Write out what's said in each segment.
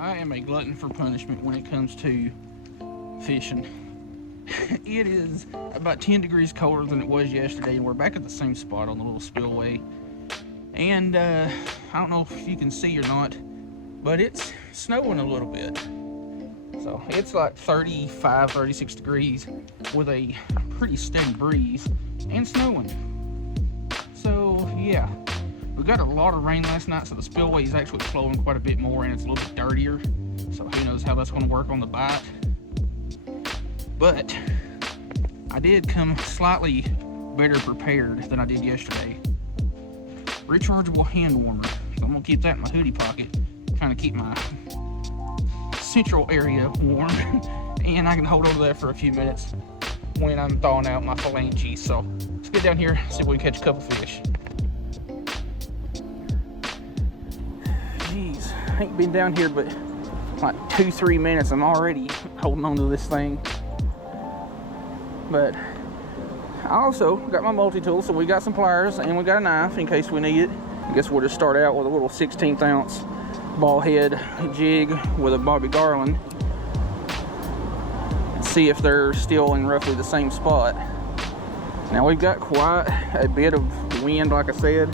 I am a glutton for punishment when it comes to fishing. It is about 10 degrees colder than it was yesterday, and we're back at the same spot on the little spillway. And I don't know if you can see or not, but it's snowing a little bit. So it's like 35, 36 degrees with a pretty steady breeze and snowing. So yeah, we got a lot of rain last night, so the spillway is actually flowing quite a bit more and it's a little bit dirtier. So who knows how that's going to work on the bite. But I did come slightly better prepared than I did yesterday. Rechargeable hand warmer. So I'm going to keep that in my hoodie pocket, trying to keep my central area warm. And I can hold on to that for a few minutes when I'm thawing out my phalanges. So let's get down here, see if we can catch a couple fish. Jeez, I ain't been down here but like 2-3 minutes. I'm already holding on to this thing. But I also got my multi-tool, so we got some pliers and we got a knife in case we need it. I guess we'll just start out with a little 16th ounce ball head jig with a Bobby Garland. See if they're still in roughly the same spot. Now we've got quite a bit of wind, like I said,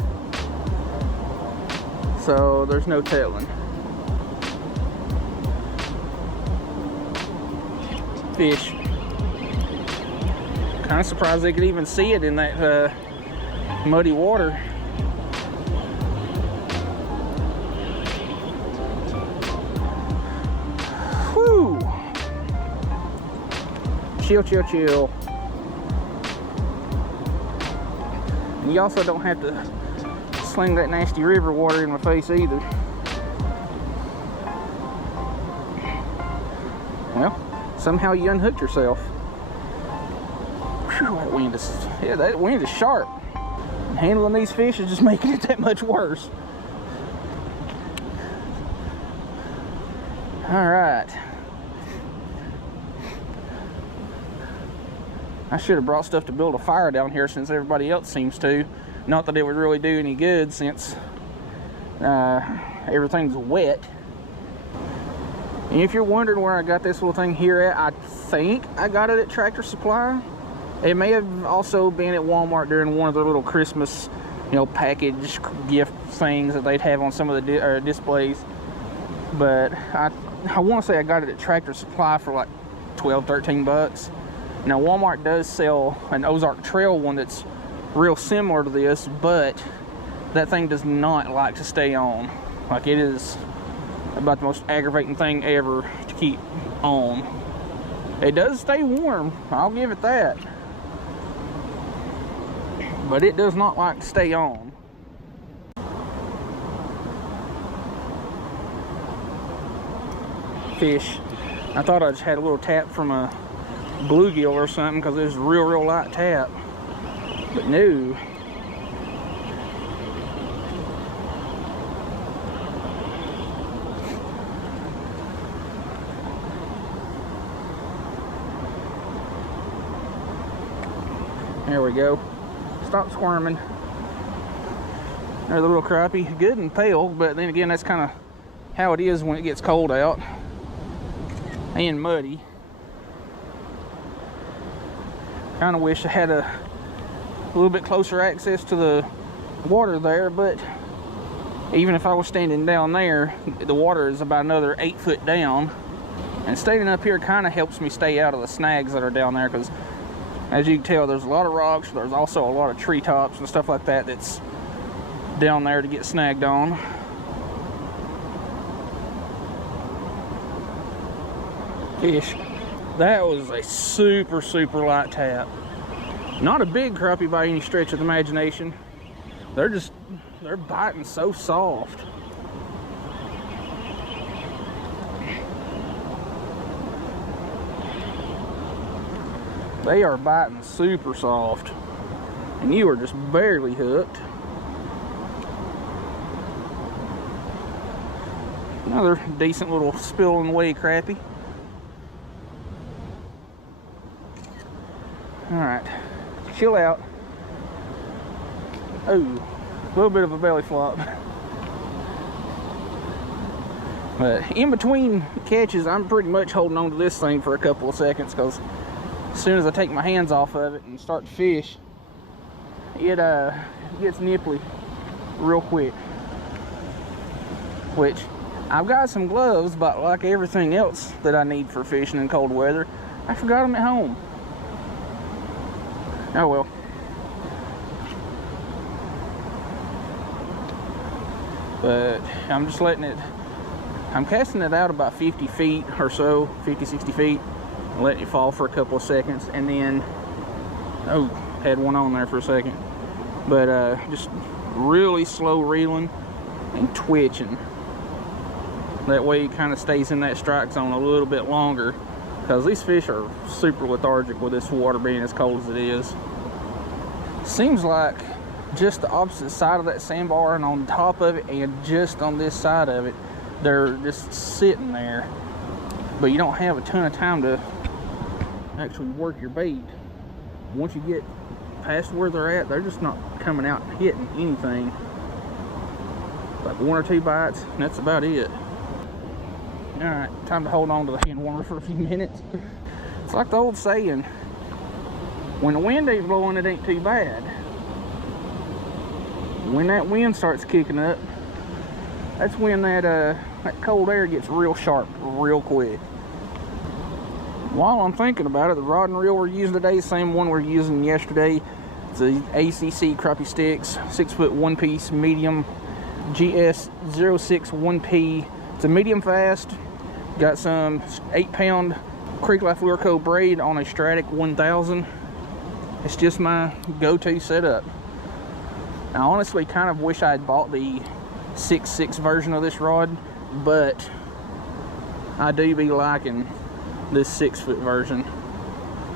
so there's no telling. Fish. Kind of surprised they could even see it in that muddy water. Whew. Chill, chill, chill. And you also don't have to sling that nasty river water in my face either. Well, somehow you unhooked yourself. Whew, that wind is, yeah, that wind is sharp. Handling these fish is just making it that much worse. All right. I should have brought stuff to build a fire down here since everybody else seems to. Not that it would really do any good since everything's wet. And if you're wondering where I got this little thing here at, I think I got it at Tractor Supply. It may have also been at Walmart during one of their little Christmas, package gift things that they'd have on some of the displays. But I want to say I got it at Tractor Supply for like 12, 13 bucks. Now Walmart does sell an Ozark Trail one that's real similar to this, but that thing does not like to stay on. Like, it is about the most aggravating thing ever to keep on. It does stay warm, I'll give it that, but it does not like to stay on. Fish. I thought I just had a little tap from a bluegill or something because it was a real light tap, but no. There we go. Stop squirming. There's a little crappie, good and pale, but then again, that's kind of how it is when it gets cold out and muddy. Kind of wish I had a little bit closer access to the water there, but even if I was standing down there, the water is about another 8 foot down, and standing up here kind of helps me stay out of the snags that are down there, because as you can tell, there's a lot of rocks. There's also a lot of treetops and stuff like that that's down there to get snagged on. Fish. That was a super light tap. Not a big crappie by any stretch of the imagination. They're biting so soft. They are biting super soft. And you are just barely hooked. Another decent little spillway crappie. Alright, chill out. Oh, a little bit of a belly flop. But in between catches, I'm pretty much holding on to this thing for a couple of seconds, because as soon as I take my hands off of it and start to fish, it gets nipply real quick. Which, I've got some gloves, but like everything else that I need for fishing in cold weather, I forgot them at home. Oh well. But I'm just letting it, I'm casting it out about 50 feet or so, 50, 60 feet, and letting it fall for a couple of seconds, and then, oh, had one on there for a second. But just really slow reeling and twitching. That way it kind of stays in that strike zone a little bit longer, because these fish are super lethargic with this water being as cold as it is. Seems like just the opposite side of that sandbar and on top of it and just on this side of it, they're just sitting there, but you don't have a ton of time to actually work your bait. Once you get past where they're at, they're just not coming out and hitting anything. Like one or two bites, and that's about it. All right, time to hold on to the hand warmer for a few minutes. It's like the old saying, when the wind ain't blowing, it ain't too bad. When that wind starts kicking up, that's when that cold air gets real sharp real quick. While I'm thinking about it, the rod and reel we're using today, same one we're using yesterday. It's a ACC crappie sticks, 6 foot 1 piece medium GS06 1P. It's a medium fast. Got some 8-pound Creek Life Lure braid on a Stratic 1000. It's just my go-to setup. I honestly kind of wish I had bought the 6.6 version of this rod, but I do be liking this 6 foot version.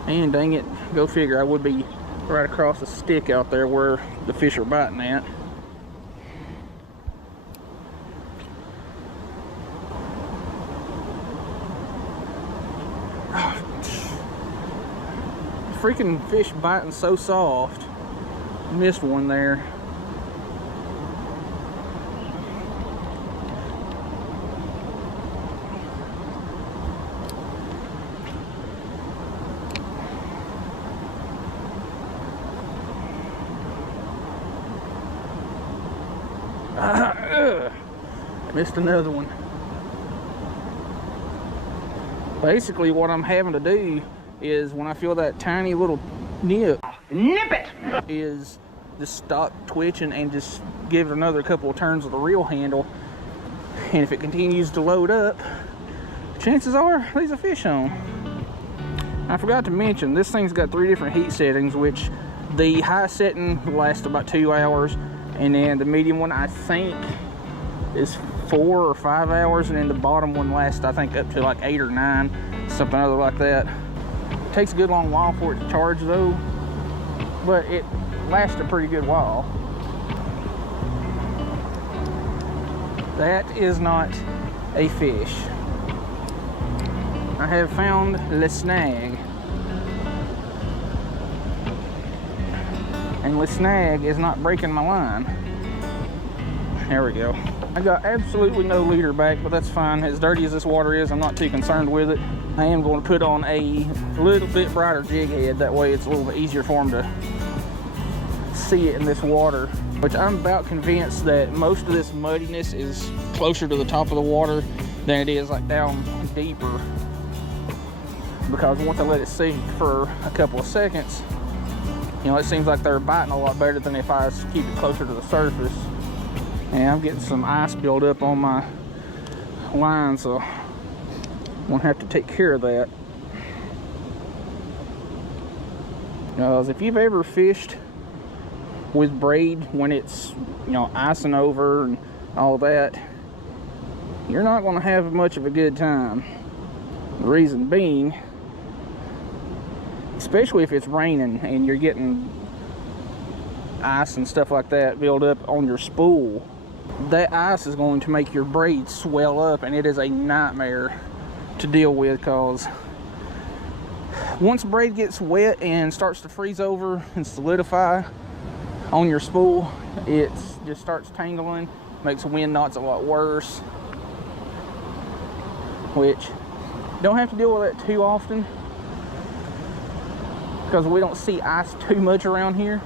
And dang it, go figure, I would be right across the stick out there where the fish are biting at. Freaking fish biting so soft. Missed one there. Missed another one. Basically what I'm having to do is when I feel that tiny little nip it, is just stop twitching and just give it another couple of turns of the reel handle, and if it continues to load up, chances are there's a fish on. I forgot to mention, this thing's got 3 different heat settings, which the high setting lasts about 2 hours, and then the medium one I think is 4 or 5 hours, and then the bottom one lasts I think up to like 8 or 9, something other like that. It takes a good long while for it to charge though, but it lasts a pretty good while. That is not a fish. I have found the snag, and the snag is not breaking my line. There we go. I got absolutely no leader back, but that's fine. As dirty as this water is, I'm not too concerned with it. I am going to put on a little bit brighter jig head. That way it's a little bit easier for them to see it in this water. Which I'm about convinced that most of this muddiness is closer to the top of the water than it is like down deeper. Because once I let it sink for a couple of seconds, you know, it seems like they're biting a lot better than if I keep it closer to the surface. And I'm getting some ice build up on my line, so I'm gonna have to take care of that. Because if you've ever fished with braid when it's, you know, icing over and all that, you're not gonna have much of a good time. The reason being, especially if it's raining and you're getting ice and stuff like that build up on your spool, that ice is going to make your braid swell up, and it is a nightmare to deal with, because once braid gets wet and starts to freeze over and solidify on your spool, it just starts tangling, makes wind knots a lot worse. which don't have to deal with that too often because we don't see ice too much around here.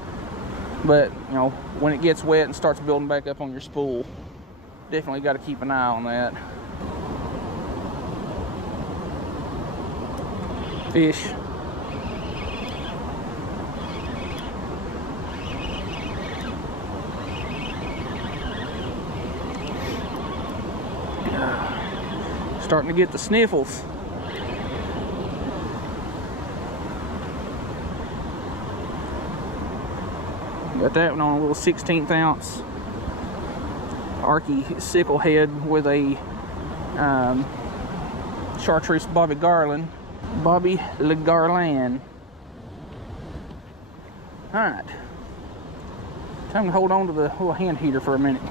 But you know, when it gets wet and starts building back up on your spool, definitely got to keep an eye on that. Fish. Starting to get the sniffles. Got that one on a little 16th ounce Arky sickle head with a chartreuse Bobby Le Garland. Alright, time to hold on to the little hand heater for a minute.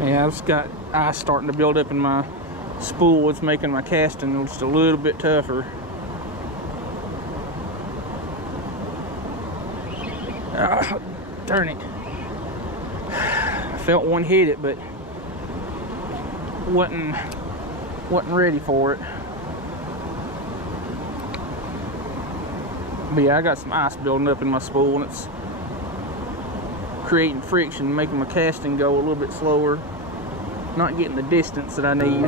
Yeah, I've just got ice starting to build up in my spool. It's making my casting just a little bit tougher. Darn it. I felt one hit it, but wasn't ready for it. But yeah, I got some ice building up in my spool and it's creating friction, making my casting go a little bit slower. Not getting the distance that I need.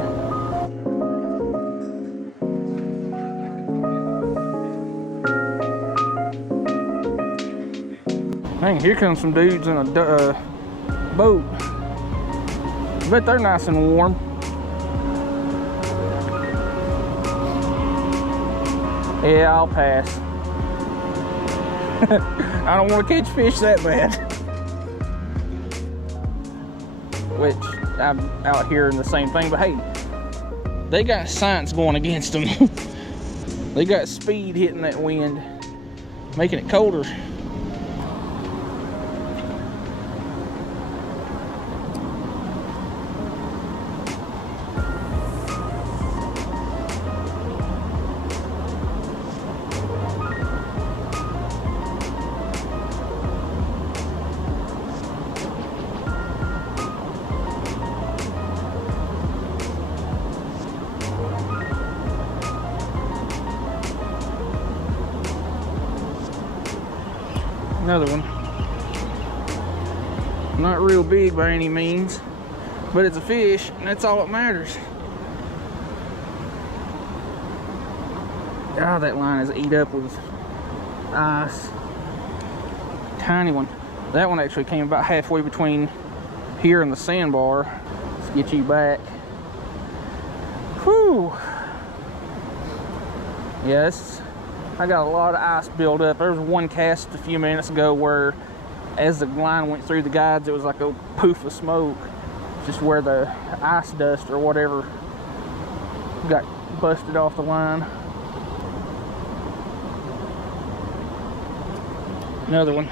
Dang, here comes some dudes in a boat. I bet they're nice and warm. Yeah, I'll pass. I don't want to catch fish that bad. Which, I'm out here in the same thing, but hey, they got science going against them. They got speed hitting that wind, making it colder. Another one. Not real big by any means, but it's a fish, and that's all that matters. Ah, that line is eat up with ice. Tiny one. That one actually came about halfway between here and the sandbar. Let's get you back. Whew. Yes. I got a lot of ice build up. There was one cast a few minutes ago where as the line went through the guides, it was like a poof of smoke. Just where the ice dust or whatever got busted off the line. Another one.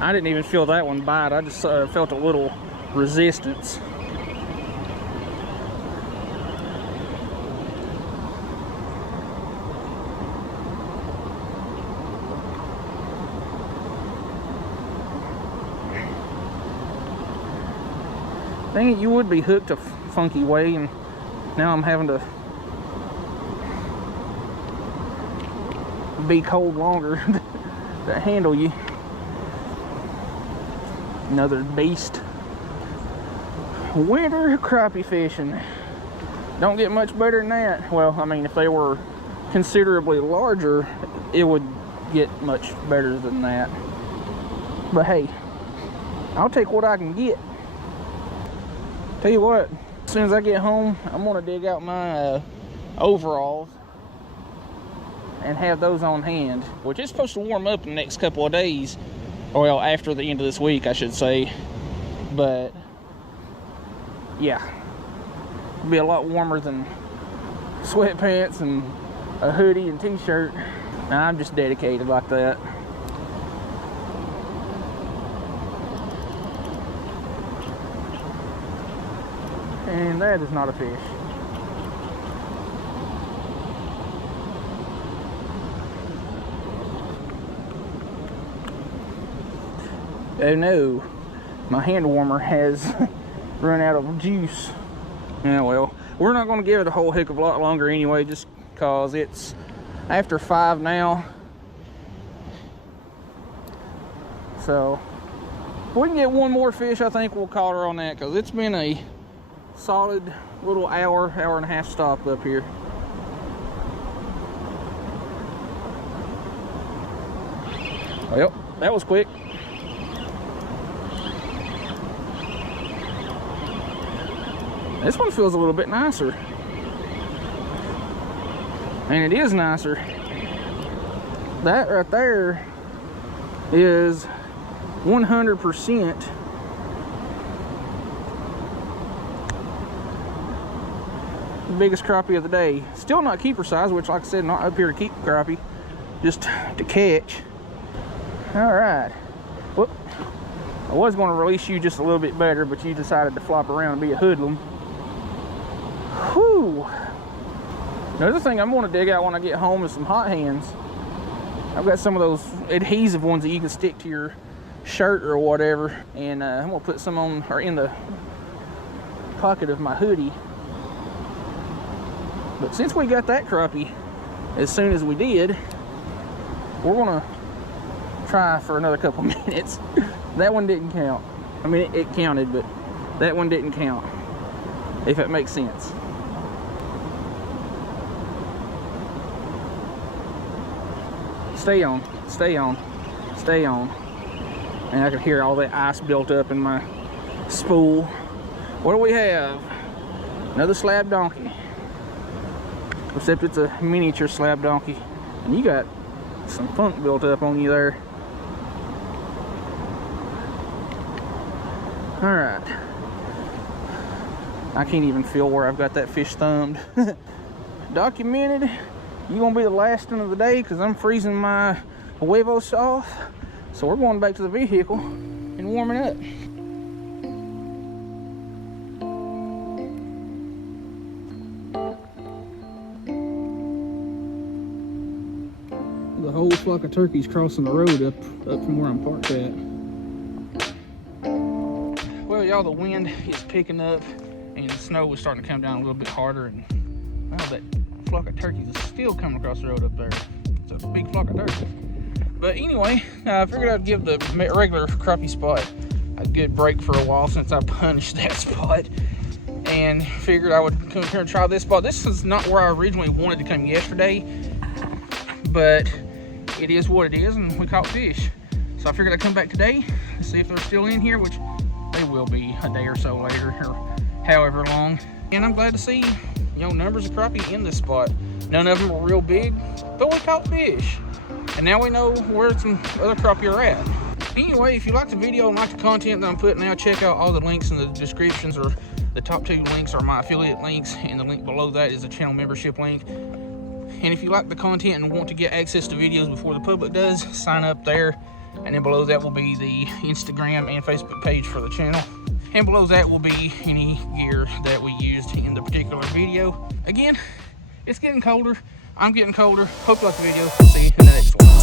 I didn't even feel that one bite. I just felt a little resistance. Dang it, you would be hooked a funky way, and now I'm having to be cold longer to handle you. Another beast. Winter crappie fishing. Don't get much better than that. Well, I mean, if they were considerably larger, it would get much better than that. But hey, I'll take what I can get. Tell you what, as soon as I get home, I'm gonna dig out my overalls and have those on hand, which is supposed to warm up in the next couple of days. Well, after the end of this week, I should say. But yeah, it'll be a lot warmer than sweatpants and a hoodie and t-shirt. I'm just dedicated like that. And that is not a fish. Oh no, my hand warmer has run out of juice. Yeah, well, we're not going to give it a whole heck of a lot longer anyway, just because it's after 5 now. So if we can get one more fish, I think we'll call her on that, because it's been a solid little hour and a half stop up here. Well, that was quick. This one feels a little bit nicer. And it is nicer. That right there is 100% the biggest crappie of the day. Still not keeper size, which, like I said, not up here to keep crappie, just to catch. All right. Whoop. I was going to release you just a little bit better, but you decided to flop around and be a hoodlum. Whew. Another thing I'm going to dig out when I get home is some hot hands. I've got some of those adhesive ones that you can stick to your shirt or whatever, and I'm going to put some on, or in the pocket of my hoodie. But since we got that crappie as soon as we did, we're going to try for another couple minutes. That one didn't count. I mean, it counted, but that one didn't count, if it makes sense. Stay on, stay on, stay on. And I could hear all that ice built up in my spool. What do we have? Another slab donkey. Except it's a miniature slab donkey. And you got some funk built up on you there. Alright. I can't even feel where I've got that fish thumbed. Documented. You're gonna be the last one of the day because I'm freezing my huevos off. So we're going back to the vehicle and warming up. The whole flock of turkeys crossing the road up from where I'm parked at. Well, y'all, the wind is picking up and the snow is starting to come down a little bit harder, and well, that flock of turkeys is still coming across the road up there. It's a big flock of turkeys. But anyway, I figured I'd give the regular crappie spot a good break for a while since I punished that spot, and figured I would come here and try this spot. This is not where I originally wanted to come yesterday, but it is what it is, and we caught fish. So I figured I'd come back today and see if they're still in here, which they will be a day or so later, or however long. And I'm glad to see, you know, numbers of crappie in this spot. None of them were real big, but we caught fish. And now we know where some other crappie are at. Anyway, if you like the video and like the content that I'm putting out, check out all the links in the descriptions, or the top 2 links are my affiliate links, and the link below that is a channel membership link. And if you like the content and want to get access to videos before the public does, sign up there. And then below that will be the Instagram and Facebook page for the channel. And below that will be any gear that we used in the particular video. Again, it's getting colder. I'm getting colder. Hope you like the video. See you in the next one.